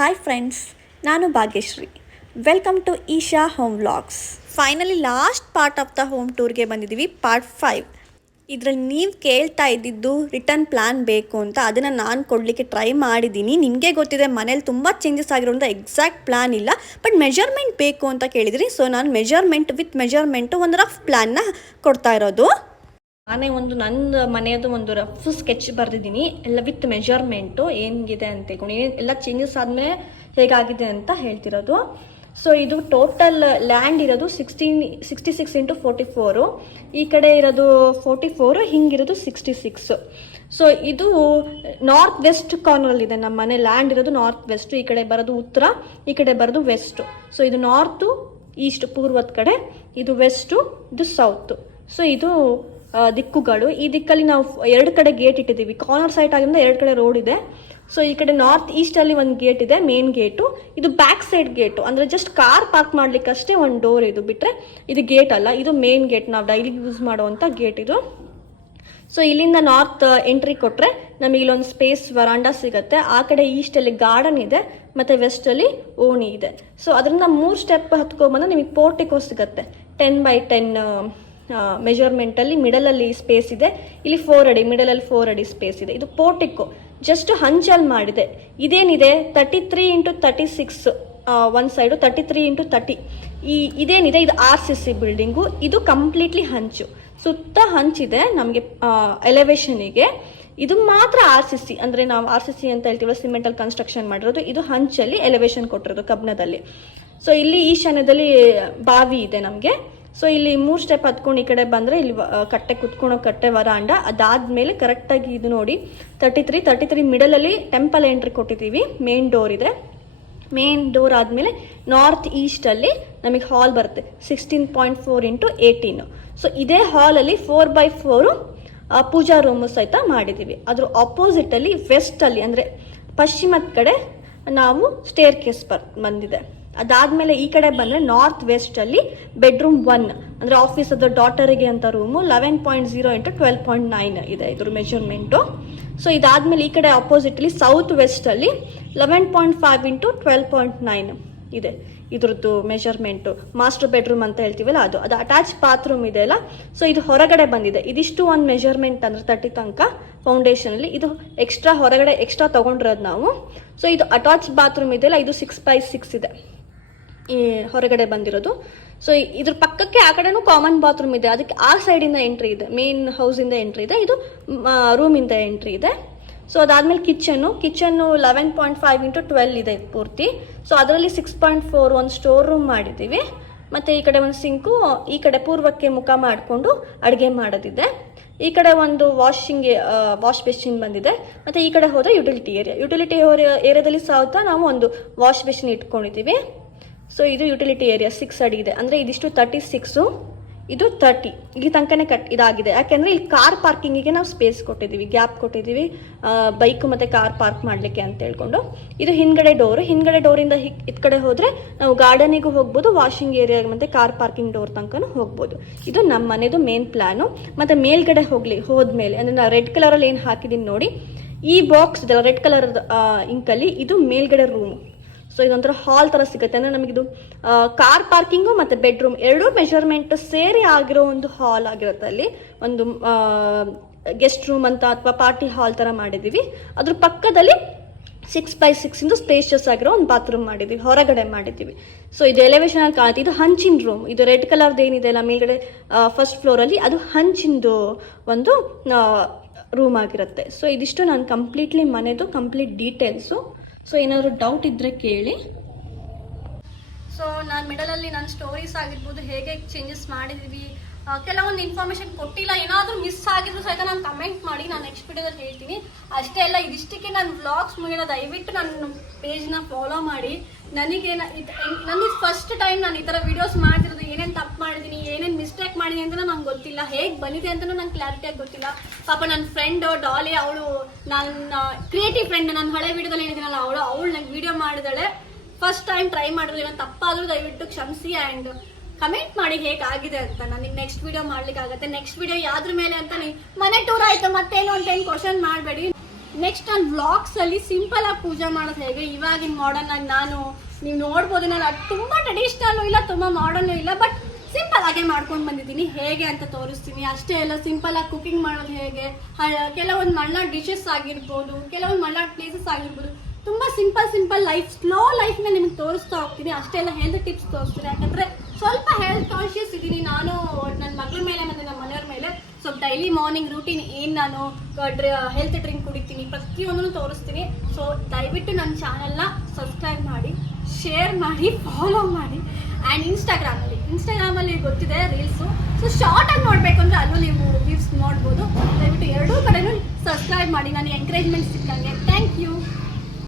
Hi friends, ನಾನು Bhagyashree. Welcome to Isha home vlogs. Finally last part of the home ಟೂರ್ಗೆ ಬಂದಿದ್ದೀವಿ, part 5. ಇದರಲ್ಲಿ ನೀವು ಕೇಳ್ತಾ ಇದ್ದಿದ್ದು ರಿಟರ್ನ್ ಪ್ಲ್ಯಾನ್ ಬೇಕು ಅಂತ. ಅದನ್ನು ನಾನು ಕೊಡಲಿಕ್ಕೆ ಟ್ರೈ ಮಾಡಿದ್ದೀನಿ. ನಿಮಗೆ ಗೊತ್ತಿದೆ ಮನೇಲಿ ತುಂಬ ಚೇಂಜಸ್ ಆಗಿರೋದ್ರಿಂದ ಎಕ್ಸಾಕ್ಟ್ ಪ್ಲ್ಯಾನ್ ಇಲ್ಲ, ಬಟ್ ಮೆಜರ್ಮೆಂಟ್ ಬೇಕು ಅಂತ ಕೇಳಿದ್ರಿ. ಸೊ ನಾನು ಮೆಜರ್ಮೆಂಟು ಒಂದು ರಫ್ ಪ್ಲ್ಯಾನ್ನ ಕೊಡ್ತಾ ಇರೋದು. ನಾನೇ ನನ್ನ ಮನೆಯದು ಒಂದು ರಫ್ ಸ್ಕೆಚ್ ಬರೆದಿದ್ದೀನಿ, ಎಲ್ಲ ವಿತ್ ಮೆಜರ್ಮೆಂಟು ಏನಿದೆ ಅಂತ ತಿಳ್ಕೊಂಡು, ಎಲ್ಲ ಚೇಂಜಸ್ ಆದಮೇಲೆ ಹೇಗಾಗಿದೆ ಅಂತ ಹೇಳ್ತಿರೋದು. ಸೊ ಇದು ಟೋಟಲ್ ಲ್ಯಾಂಡ್ ಇರೋದು 66 ಇಂಟು 44, ಈ ಕಡೆ ಇರೋದು 44, ಹಿಂಗಿರೋದು 66. ಸೊ ಇದು ನಾರ್ತ್ ವೆಸ್ಟ್ ಕಾರ್ನರಲ್ಲಿದೆ ನಮ್ಮ ಮನೆ. ಲ್ಯಾಂಡ್ ಇರೋದು ನಾರ್ತ್ ವೆಸ್ಟ್, ಈ ಕಡೆ ಬರೋದು ಉತ್ತರ, ಈ ಕಡೆ ಬರೋದು ವೆಸ್ಟು. ಸೊ ಇದು ನಾರ್ತು, ಈಸ್ಟ್ ಪೂರ್ವದ ಕಡೆ, ಇದು ವೆಸ್ಟು, ಇದು ಸೌತು. ಸೊ ಇದು ದಿಕ್ಕುಗಳು. ಈ ದಿಕ್ಕಲ್ಲಿ ನಾವು 2 ಕಡೆ ಗೇಟ್ ಇಟ್ಟಿದ್ದೀವಿ. ಕಾರ್ನರ್ ಸೈಡ್ ಆಗಿಂದ 2 ಕಡೆ ರೋಡ್ ಇದೆ. ಸೊ ಈ ಕಡೆ ನಾರ್ತ್ ಈಸ್ಟಲ್ಲಿ ಒಂದು ಗೇಟ್ ಇದೆ, ಮೇನ್ ಗೇಟು. ಇದು ಬ್ಯಾಕ್ ಸೈಡ್ ಗೇಟು, ಅಂದರೆ ಜಸ್ಟ್ ಕಾರ್ ಪಾರ್ಕ್ ಮಾಡ್ಲಿಕ್ಕಷ್ಟೇ ಒಂದು ಡೋರ್ ಇದು, ಬಿಟ್ಟರೆ ಇದು ಗೇಟ್ ಅಲ್ಲ, ಇದು ಮೇನ್ ಗೇಟ್, ನಾವು ಡೈಲಿ ಯೂಸ್ ಮಾಡುವಂಥ ಗೇಟ್ ಇದು. ಸೊ ಇಲ್ಲಿಂದ ನಾರ್ತ್ ಎಂಟ್ರಿ ಕೊಟ್ಟರೆ ನಮಗೆ ಇಲ್ಲೊಂದು ಸ್ಪೇಸ್ ವರಾಂಡ ಸಿಗುತ್ತೆ. ಆ ಕಡೆ ಈಸ್ಟಲ್ಲಿ ಗಾರ್ಡನ್ ಇದೆ, ಮತ್ತು ವೆಸ್ಟಲ್ಲಿ ಓಣಿ ಇದೆ. ಸೊ ಅದರಿಂದ 3 ಸ್ಟೆಪ್ ಹತ್ಕೊಂಡ್ಬಂದ್ರೆ ನಿಮಗೆ ಪೋರ್ಟಿಕೋ ಸಿಗುತ್ತೆ. 10x10 ಮೆಜರ್ಮೆಂಟಲ್ಲಿ ಮಿಡಲಲ್ಲಿ ಸ್ಪೇಸ್ ಇದೆ. ಇಲ್ಲಿ 4 ಅಡಿ, ಮಿಡಲಲ್ಲಿ 4 ಅಡಿ ಸ್ಪೇಸ್ ಇದೆ. ಇದು ಪೋರ್ಟಿಕೋ, ಜಸ್ಟ್ ಹಂಚಲ್ಲಿ ಮಾಡಿದೆ. ಇದೇನಿದೆ 33 ಇಂಟು 36, ಒಂದು ಸೈಡು 33 ಇಂಟು 30. ಇದೇನಿದೆ ಇದು RCC ಬಿಲ್ಡಿಂಗು. ಇದು ಕಂಪ್ಲೀಟ್ಲಿ ಹಂಚು, ಸುತ್ತ ಹಂಚಿದೆ ನಮಗೆ ಎಲಿವೇಶನಿಗೆ. ಇದು ಮಾತ್ರ RCC, ಅಂದರೆ ನಾವು RCC ಅಂತ ಹೇಳ್ತೀವಲ್ಲ, ಸಿಮೆಂಟಲ್ಲಿ ಕನ್ಸ್ಟ್ರಕ್ಷನ್ ಮಾಡಿರೋದು. ಇದು ಹಂಚಲ್ಲಿ ಎಲಿವೇಶನ್ ಕೊಟ್ಟಿರೋದು ಕಬ್ಬಿಣದಲ್ಲಿ. ಸೊ ಇಲ್ಲಿ ಈಶಾನ್ಯದಲ್ಲಿ ಬಾವಿ ಇದೆ ನಮಗೆ. ಸೊ ಇಲ್ಲಿ 3 ಸ್ಟೆಪ್ ಹತ್ಕೊಂಡು ಈ ಕಡೆ ಬಂದರೆ ಇಲ್ಲಿ ಕಟ್ಟೆ ಕುತ್ಕೊಳೋ ಕಟ್ಟೆ ವರಾಂಡ. ಅದಾದಮೇಲೆ ಕರೆಕ್ಟಾಗಿ ಇದು ನೋಡಿ 33 ಮಿಡಲಲ್ಲಿ ಟೆಂಪಲ್ ಎಂಟ್ರಿ ಕೊಟ್ಟಿದ್ದೀವಿ. ಮೇನ್ ಡೋರ್ ಇದೆ. ಮೇನ್ ಡೋರ್ ಆದಮೇಲೆ ನಾರ್ತ್ ಈಸ್ಟಲ್ಲಿ ನಮಗೆ ಹಾಲ್ ಬರುತ್ತೆ, 16.4 ಇಂಟು 18. ಸೊ ಇದೇ ಹಾಲಲ್ಲಿ 4x4 ಪೂಜಾ ರೂಮು ಸಹಿತ ಮಾಡಿದ್ದೀವಿ. ಅದ್ರ ಆಪೋಸಿಟಲ್ಲಿ ವೆಸ್ಟಲ್ಲಿ, ಅಂದರೆ ಪಶ್ಚಿಮದ ಕಡೆ ನಾವು ಸ್ಟೇರ್ ಕೇಸ್ ಬಂದಿದೆ. ಅದಾದಮೇಲೆ ಈ ಕಡೆ ಬಂದರೆ ನಾರ್ತ್ ವೆಸ್ಟಲ್ಲಿ ಬೆಡ್ರೂಮ್ 1, ಅಂದರೆ ಆಫೀಸ್ ಅದು ಡಾಟರಿಗೆ ಅಂತ ರೂಮು, 11.0 ಇಂಟು 12.9 ಇದೆ ಇದ್ರ ಮೆಜರ್ಮೆಂಟು. ಸೊ ಇದಾದಮೇಲೆ ಈ ಕಡೆ ಆಪೋಸಿಟ್ಲಿ ಸೌತ್ ವೆಸ್ಟಲ್ಲಿ 11.5 ಇಂಟು 12.9 ಇದೆ ಇದ್ರದ್ದು ಮೆಜರ್ಮೆಂಟು. ಮಾಸ್ಟರ್ ಬೆಡ್ರೂಮ್ ಅಂತ ಹೇಳ್ತೀವಲ್ಲ ಅದು ಅಟ್ಯಾಚ್ ಬಾತ್ರೂಮ್ ಇದೆ ಅಲ್ಲ. ಸೊ ಇದು ಹೊರಗಡೆ ಬಂದಿದೆ. ಇದಿಷ್ಟು ಒಂದು ಮೆಜರ್ಮೆಂಟ್, ಅಂದರೆ 30 ತನಕ ಫೌಂಡೇಶನಲ್ಲಿ. ಇದು ಎಕ್ಸ್ಟ್ರಾ ಹೊರಗಡೆ ಎಕ್ಸ್ಟ್ರಾ ತೊಗೊಂಡಿರೋದು ನಾವು. ಸೊ ಇದು ಅಟ್ಯಾಚ್ ಬಾತ್ರೂಮ್ ಇದೆಯಲ್ಲ, ಇದು 6x6 ಇದೆ ಈ ಹೊರಗಡೆ ಬಂದಿರೋದು. ಸೊ ಇದ್ರ ಪಕ್ಕಕ್ಕೆ ಆ ಕಡೆನೂ ಕಾಮನ್ ಬಾತ್ರೂಮ್ ಇದೆ, ಅದಕ್ಕೆ ಆ ಸೈಡಿಂದ ಎಂಟ್ರಿ ಇದೆ, ಮೇನ್ ಹೌಸಿಂದ ಎಂಟ್ರಿ ಇದೆ, ಇದು ರೂಮಿಂದ ಎಂಟ್ರಿ ಇದೆ. ಸೊ ಅದಾದಮೇಲೆ ಕಿಚನ್ನು 11.5 ಇಂಟು 12 ಇದೆ ಪೂರ್ತಿ. ಸೊ ಅದರಲ್ಲಿ 6.4 ಒಂದು ಸ್ಟೋರ್ ರೂಮ್ ಮಾಡಿದ್ದೀವಿ. ಮತ್ತು ಈ ಕಡೆ ಒಂದು ಸಿಂಕು, ಈ ಕಡೆ ಪೂರ್ವಕ್ಕೆ ಮುಖ ಮಾಡಿಕೊಂಡು ಅಡುಗೆ ಮಾಡೋದಿದೆ. ಈ ಕಡೆ ಒಂದು ವಾಶ್ ಬೇಸಿನ್ ಬಂದಿದೆ. ಮತ್ತು ಈ ಕಡೆ ಹೋದರೆ ಯುಟಿಲಿಟಿ ಏರಿಯಾದಲ್ಲಿ ಸಹ ನಾವು ಒಂದು ವಾಶ್ ಬೇಸಿನ್ ಇಟ್ಕೊಂಡಿದ್ದೀವಿ. ಸೊ ಇದು ಯುಟಿಲಿಟಿ ಏರಿಯಾ 6 ಅಡಿ ಇದೆ, ಅಂದರೆ ಇದಿಷ್ಟು 36, ಇದು 30, ಈ ತನಕನೇ ಇದಾಗಿದೆ. ಯಾಕೆಂದರೆ ಇಲ್ಲಿ ಕಾರ್ ಪಾರ್ಕಿಂಗಿಗೆ ನಾವು ಸ್ಪೇಸ್ ಕೊಟ್ಟಿದ್ದೀವಿ, ಗ್ಯಾಪ್ ಕೊಟ್ಟಿದ್ದೀವಿ, ಬೈಕು ಮತ್ತು ಕಾರ್ ಪಾರ್ಕ್ ಮಾಡಲಿಕ್ಕೆ ಅಂತ ಹೇಳ್ಕೊಂಡು. ಇದು ಹಿಂದ್ಗಡೆ ಡೋರಿಂದ ಇದ್ ಕಡೆ ಹೋದರೆ ನಾವು ಗಾರ್ಡನಿಗೂ ಹೋಗ್ಬೋದು, ವಾಷಿಂಗ್ ಏರಿಯಾ ಮತ್ತು ಕಾರ್ ಪಾರ್ಕಿಂಗ್ ಡೋರ್ ತನಕ ಹೋಗ್ಬೋದು. ಇದು ನಮ್ಮ ಮನೆದು ಮೇನ್ ಪ್ಲ್ಯಾನು. ಮತ್ತು ಮೇಲ್ಗಡೆ ಹೋದ್ಮೇಲೆ, ಅಂದರೆ ನಾವು ರೆಡ್ ಕಲರಲ್ಲಿ ಏನು ಹಾಕಿದ್ದೀನಿ ನೋಡಿ, ಈ ಬಾಕ್ಸ್ ಇದೆಲ್ಲ ರೆಡ್ ಕಲರ್ ಇಂಕಲ್ಲಿ, ಇದು ಮೇಲ್ಗಡೆ ರೂಮು. ಸೊ ಇದೊಂಥರ ಹಾಲ್ ಥರ ಸಿಗುತ್ತೆ, ಅಂದರೆ ನಮಗಿದು ಕಾರ್ ಪಾರ್ಕಿಂಗು ಮತ್ತು ಬೆಡ್ರೂಮ್ 2 ಮೆಜರ್ಮೆಂಟ್ ಸೇರಿ ಆಗಿರೋ ಒಂದು ಹಾಲ್ ಆಗಿರುತ್ತೆ. ಅಲ್ಲಿ ಒಂದು ಗೆಸ್ಟ್ ರೂಮ್ ಅಂತ ಅಥವಾ ಪಾರ್ಟಿ ಹಾಲ್ ಥರ ಮಾಡಿದ್ದೀವಿ. ಅದ್ರ ಪಕ್ಕದಲ್ಲಿ 6x6 ಇಂದು ಸ್ಪೇಷಿಯಸ್ ಆಗಿರೋ ಒಂದು ಬಾತ್ರೂಮ್ ಮಾಡಿದ್ದೀವಿ, ಹೊರಗಡೆ ಮಾಡಿದ್ದೀವಿ. ಸೊ ಇದು ಎಲಿವೇಶನಲ್ಲಿ ಕಾಣುತ್ತೆ. ಇದು ಹಂಚಿನ ರೂಮ್. ಇದು ರೆಡ್ ಕಲರ್ದು ಏನಿದೆ ಅಲ್ಲ ಮೇಲ್ಗಡೆ ಫಸ್ಟ್ ಫ್ಲೋರಲ್ಲಿ, ಅದು ಹಂಚಿಂದು ಒಂದು ರೂಮ್ ಆಗಿರುತ್ತೆ. ಸೊ ಇದಿಷ್ಟು ನಾನು ಕಂಪ್ಲೀಟ್ಲಿ ಮನೆದು ಕಂಪ್ಲೀಟ್ ಡೀಟೇಲ್ಸು. ಸೊ ಏನಾದರೂ ಡೌಟ್ ಇದ್ದರೆ ಕೇಳಿ. ಸೊ ನಾನು ಮಿಡಲಲ್ಲಿ ನನ್ನ ಸ್ಟೋರೀಸ್ ಆಗಿರ್ಬೋದು, ಹೇಗೆ ಚೇಂಜಸ್ ಮಾಡಿದ್ದೀವಿ, ಕೆಲವೊಂದು ಇನ್ಫಾರ್ಮೇಷನ್ ಕೊಟ್ಟಿಲ್ಲ, ಏನಾದರೂ ಮಿಸ್ ಆಗಿದ್ರು ಸಹಿತ ನಾನು ಕಮೆಂಟ್ ಮಾಡಿ, ನಾನು ನೆಕ್ಸ್ಟ್ ವಿಡಿಯೋದಲ್ಲಿ ಹೇಳ್ತೀನಿ. ಅಷ್ಟೇ ಅಲ್ಲ, ಇದಿಷ್ಟಕ್ಕೆ ನಾನು ವ್ಲಾಗ್ಸ್ ಮುಗಿಯೋಣ. ದಯವಿಟ್ಟು ನನ್ನ ಪೇಜ್ನ ಫಾಲೋ ಮಾಡಿ. ನನಗೆ ಫಸ್ಟ್ ಟೈಮ್ ನಾನು ಈ ಥರ ವೀಡಿಯೋಸ್ ಮಾಡ್ತಿರೋದು. ಏನೇನು ತಪ್ಪು ಮಾಡಿದ್ದೀನಿ, ಏನೇನು ಮಿಸ್ಟೇಕ್ ಮಾಡಿದ್ದೀನಿ ಅಂತ ನಂಗೆ ಗೊತ್ತಿಲ್ಲ, ಹೇಗೆ ಬಂದಿದೆ ಅಂತಲೂ ನಂಗೆ ಕ್ಲಾರಿಟಿಯಾಗಿ ಗೊತ್ತಿಲ್ಲ. ಪಾಪ ನನ್ನ ಫ್ರೆಂಡ್ ಡಾಲಿ, ಅವಳು ನನ್ನ ಕ್ರಿಯೇಟಿವ್ ಫ್ರೆಂಡ್, ನನ್ನ ಹಳೆ ವೀಡಿಯೋದಲ್ಲಿ ಏನಿದ್ದೀನಲ್ಲ ಅವಳು ನಂಗೆ ವೀಡಿಯೋ ಮಾಡಿದಾಳೆ. ಫಸ್ಟ್ ಟೈಮ್ ಟ್ರೈ ಮಾಡಿದ್ರು, ಏನೋ ತಪ್ಪಾದರೂ ದಯವಿಟ್ಟು ಕ್ಷಮಿಸಿ. ಆ್ಯಂಡ್ ಕಮೆಂಟ್ ಮಾಡಿ ಹೇಗಾಗಿದೆ ಅಂತ. ನನಗೆ ನೆಕ್ಸ್ಟ್ ವಿಡಿಯೋ ಮಾಡ್ಲಿಕ್ಕೆ ಆಗುತ್ತೆ. ನೆಕ್ಸ್ಟ್ ವಿಡಿಯೋ ಯಾವ್ದ್ರ ಮೇಲೆ ಅಂತ, ನೀವು ಮನೆ ಟೂರ್ ಆಯಿತು ಮತ್ತೇನು ಅಂತ ಏನು ಕ್ವಶನ್ ಮಾಡಬೇಡಿ. ನೆಕ್ಸ್ಟ್ ನಾನು ವ್ಲಾಗ್ಸಲ್ಲಿ ಸಿಂಪಲಾಗಿ ಪೂಜೆ ಮಾಡೋದು ಹೇಗೆ, ಇವಾಗಿನ ಮಾಡರ್ನ್ ಆಗಿ ನಾನು ನೀವು ನೋಡ್ಬೋದು, ನಾನು ಅದು ತುಂಬ ಟ್ರೆಡಿಷ್ನಲ್ಲು ಇಲ್ಲ, ತುಂಬ ಮಾಡರ್ನು ಇಲ್ಲ, ಬಟ್ ಸಿಂಪಲ್ ಆಗೇ ಮಾಡ್ಕೊಂಡು ಬಂದಿದ್ದೀನಿ. ಹೇಗೆ ಅಂತ ತೋರಿಸ್ತೀನಿ. ಅಷ್ಟೇ ಎಲ್ಲ ಸಿಂಪಲಾಗಿ ಕುಕಿಂಗ್ ಮಾಡೋದು ಹೇಗೆ, ಕೆಲವೊಂದು ಮಲ್ನಾಡ್ ಡಿಶಸ್ ಆಗಿರ್ಬೋದು, ಕೆಲವೊಂದು ಮಲ್ನಾಡ್ ಪ್ಲೇಸಸ್ ಆಗಿರ್ಬೋದು, ತುಂಬ ಸಿಂಪಲ್ ಲೈಫ್, ಸ್ಲೋ ಲೈಫ್ನ ನಿಮಗೆ ತೋರಿಸ್ತಾ ಹೋಗ್ತೀನಿ. ಅಷ್ಟೇ ಎಲ್ಲ ಹೆಲ್ತ್ ಟಿಪ್ಸ್ ತೋರಿಸ್ತೀನಿ. ಯಾಕಂದರೆ ಸ್ವಲ್ಪ ಹೆಲ್ತ್ ಕಾನ್ಷಿಯಸ್ ಇದ್ದೀನಿ ನಾನು ನನ್ನ ಮಗಳ ಮೇಲೆ ಮತ್ತು ನಮ್ಮ ಮನೆಯವ್ರ ಮೇಲೆ. ಸೊ ಡೈಲಿ ಮಾರ್ನಿಂಗ್ ರೂಟೀನ್ ಏನು ನಾನು ಹೆಲ್ತ್ ಡ್ರಿಂಕ್ ಕುಡಿತೀನಿ, ಪ್ರತಿಯೊಂದನ್ನು ತೋರಿಸ್ತೀನಿ. ಸೊ ದಯವಿಟ್ಟು ನನ್ನ ಚಾನಲ್ನ ಸಬ್ಸ್ಕ್ರೈಬ್ ಮಾಡಿ, ಶೇರ್ ಮಾಡಿ, ಫಾಲೋ ಮಾಡಿ. ಆ್ಯಂಡ್ ಇನ್ಸ್ಟಾಗ್ರಾಮಲ್ಲಿ ಗೊತ್ತಿದೆ ರೀಲ್ಸು. ಸೊ ಶಾರ್ಟಾಗಿ ನೋಡಬೇಕು ಅಂದರೆ ಅಲ್ಲೂ ನೀವು ರೀಲ್ಸ್ ನೋಡ್ಬೋದು. ದಯವಿಟ್ಟು ಎರಡೂ ಕಡೆನೂ ಸಬ್ಸ್ಕ್ರೈಬ್ ಮಾಡಿ, ನನಗೆ ಎಂಕರೇಜ್ಮೆಂಟ್ ಸಿಕ್ಕಂಗೆ. Thank you.